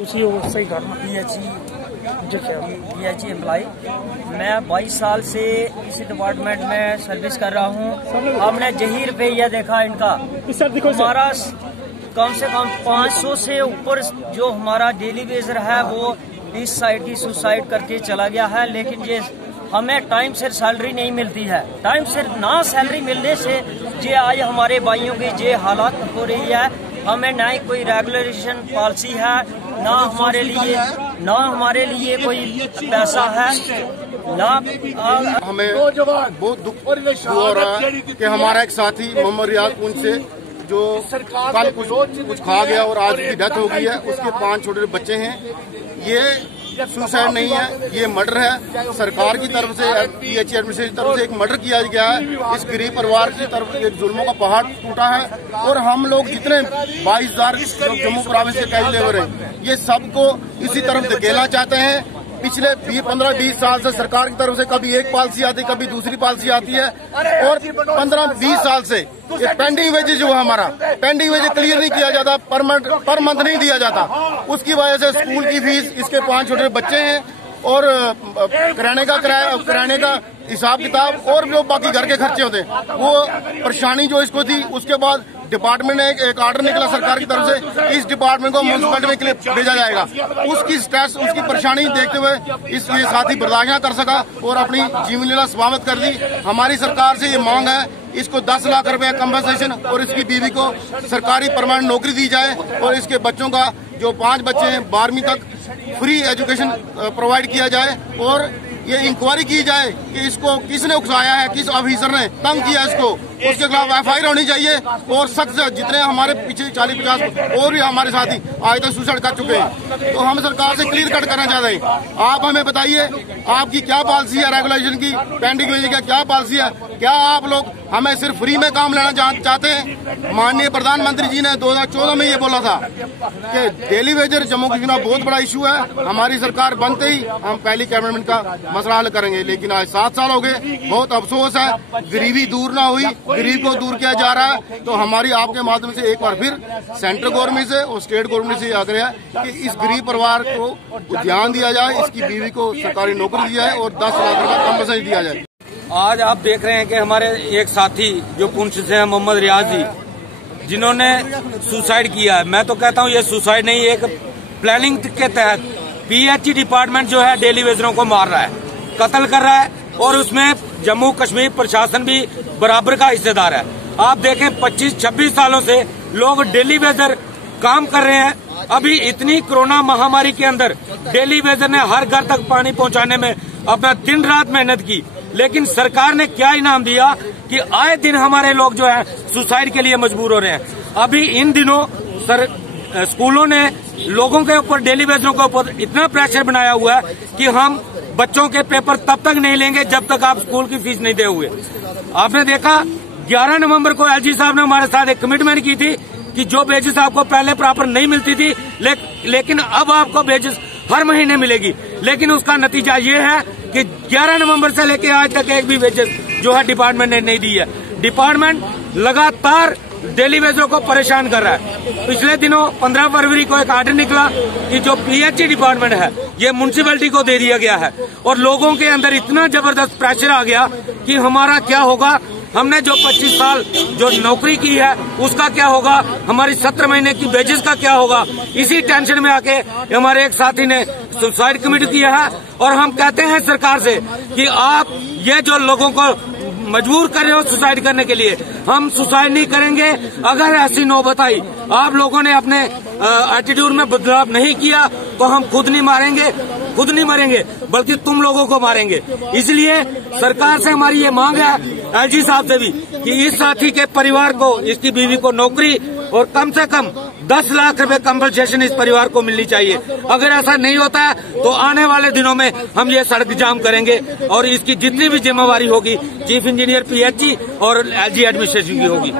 उसी वो सही करना। PHE एम्प्लॉय, मैं 22 साल से इसी डिपार्टमेंट में सर्विस कर रहा हूँ। हमने जहीर पे यह देखा इनका हमारा कम से कम 500 से ऊपर जो हमारा डेली वेजर है वो इस साइड की सुसाइड करके चला गया है। लेकिन ये हमें टाइम से सैलरी नहीं मिलती है। टाइम से ना सैलरी मिलने से ये आज हमारे भाइयों की ये हालात हो रही है। हमें ना ही कोई रेगुलेशन पॉलिसी है, ना हमारे लिए कोई पैसा है, ना हमें बहुत दुख हो रहा है कि हमारा एक साथी मोहम्मद रियाज पुंछ से जो कल कुछ खा गया और आज उसकी डेथ हो गई है। उसके 5 छोटे बच्चे हैं। ये सुसाइड नहीं है, ये मर्डर है। सरकार की तरफ से PHE एडमिनिस्ट्रेशन की तरफ से एक मर्डर किया गया है। इस गरीब परिवार की तरफ से जुल्मों का पहाड़ टूटा है और हम लोग जितने 22,000 जम्मू प्रोविंस के कैदी लेबर हैं, ये सबको इसी तरफ धकेलना चाहते हैं। पिछले 15-20 साल से सरकार की तरफ से कभी एक पॉलिसी आती है, कभी दूसरी पॉलिसी आती है और 15-20 साल से ये पेंडिंग वेजेस जो है हमारा पेंडिंग वेजेस क्लियर नहीं किया जाता, पर मंथ नहीं दिया जाता। उसकी वजह से स्कूल की फीस, इसके 5 छोटे बच्चे हैं और किराने का किराया, किराने का हिसाब किताब और जो बाकी घर के खर्चे होते हैं, वो परेशानी जो इसको थी। उसके बाद डिपार्टमेंट ने एक ऑर्डर निकला सरकार की तरफ से, इस डिपार्टमेंट को म्युनिसिपैलिटी में भेजा जाएगा। उसकी स्ट्रेस, उसकी परेशानी देखते हुए इसलिए साथी बर्दाश्त न कर सका और अपनी जीवन लीला समाप्त कर दी। हमारी सरकार से ये मांग है, इसको 10 लाख रुपए कंपनसेशन और इसकी बीवी को सरकारी परमानेंट नौकरी दी जाए और इसके बच्चों का जो 5 बच्चे हैं 12वीं तक फ्री एजुकेशन प्रोवाइड किया जाए और ये इंक्वायरी की जाए कि इसको किसने उकसाया है, किस ऑफिसर ने तंग किया इसको, उसके खिलाफ FIR होनी चाहिए और सख्त से जितने हमारे पीछे 40-50 और भी हमारे साथी आज तक सुसाइड कर चुके हैं। तो हम सरकार से क्लियर कट करना चाहते हैं, आप हमें बताइए आपकी क्या पॉलिसी है, रेगुलेशन की, पेंडिंग वेज की क्या पॉलिसी है? क्या आप लोग हमें सिर्फ फ्री में काम लेना चाहते हैं? माननीय प्रधानमंत्री जी ने 2014 में ये बोला था कि डेली वेजर जम्मू कश्मीर बहुत बड़ा इशू है, हमारी सरकार बनते ही हम पहली कैबिनेट का मसला हल करेंगे। लेकिन आज 7 साल हो गए, बहुत अफसोस है, गरीबी दूर ना हुई, गरीब को दूर किया जा रहा है। तो हमारी आपके माध्यम से एक बार फिर सेंट्रल गवर्नमेंट से और स्टेट गवर्नमेंट से आग्रह है कि इस गरीब परिवार को ध्यान दिया जाए, इसकी बीवी को सरकारी नौकरी दी जाए और 10 लाख रुपए कंपनसेशन दिया जाए। आज आप देख रहे हैं कि हमारे एक साथी जो पुंछ से हैं मोहम्मद रियाज जी, जिन्होंने सुसाइड किया है। मैं तो कहता हूँ ये सुसाइड नहीं, एक प्लानिंग के तहत PHE डिपार्टमेंट जो है डेली वेजरों को मार रहा है, कत्ल कर रहा है और उसमें जम्मू कश्मीर प्रशासन भी बराबर का हिस्सेदार है। आप देखें 25-26 सालों से लोग डेली वेजर काम कर रहे हैं। अभी इतनी कोरोना महामारी के अंदर डेली वेजर ने हर घर तक पानी पहुंचाने में अपना दिन रात मेहनत की, लेकिन सरकार ने क्या इनाम दिया कि आए दिन हमारे लोग जो है सुसाइड के लिए मजबूर हो रहे हैं। अभी इन दिनों स्कूलों ने लोगों के ऊपर, डेली वेजरों के ऊपर इतना प्रेशर बनाया हुआ है कि हम बच्चों के पेपर तब तक नहीं लेंगे जब तक आप स्कूल की फीस नहीं दे हुए। आपने देखा 11 नवंबर को LG साहब ने हमारे साथ एक कमिटमेंट की थी कि जो वेजेस आपको पहले प्रॉपर नहीं मिलती थी, लेकिन अब आपको वेजेस हर महीने मिलेगी। लेकिन उसका नतीजा ये है कि 11 नवंबर से लेकर आज तक एक भी वेजेस जो है डिपार्टमेंट ने नहीं दी है। डिपार्टमेंट लगातार डेली वेजरों को परेशान कर रहा है। पिछले दिनों 15 फरवरी को एक ऑर्डर निकला कि जो PHE डिपार्टमेंट है ये म्युनिसिपैलिटी को दे दिया गया है और लोगों के अंदर इतना जबरदस्त प्रेशर आ गया कि हमारा क्या होगा, हमने जो 25 साल जो नौकरी की है उसका क्या होगा, हमारी 17 महीने की वेजेस का क्या होगा। इसी टेंशन में आके हमारे एक साथी ने सुसाइड कमिट किया है और हम कहते हैं सरकार से कि आप ये जो लोगों को मजबूर कर रहे हो सुसाइड करने के लिए, हम सुसाइड नहीं करेंगे। अगर ऐसी नौबत आई, आप लोगों ने अपने एटीट्यूड में बदलाव नहीं किया तो हम खुद नहीं मरेंगे बल्कि तुम लोगों को मारेंगे। इसलिए सरकार से हमारी ये मांग है, LG साहब से भी, कि इस साथी के परिवार को, इसकी बीवी को नौकरी और कम से कम 10 लाख रुपए कंपनसेशन इस परिवार को मिलनी चाहिए। अगर ऐसा नहीं होता है तो आने वाले दिनों में हम ये सड़क जाम करेंगे और इसकी जितनी भी जिम्मेवारी होगी चीफ इंजीनियर PHE और LG एडमिनिस्ट्रेशन की होगी।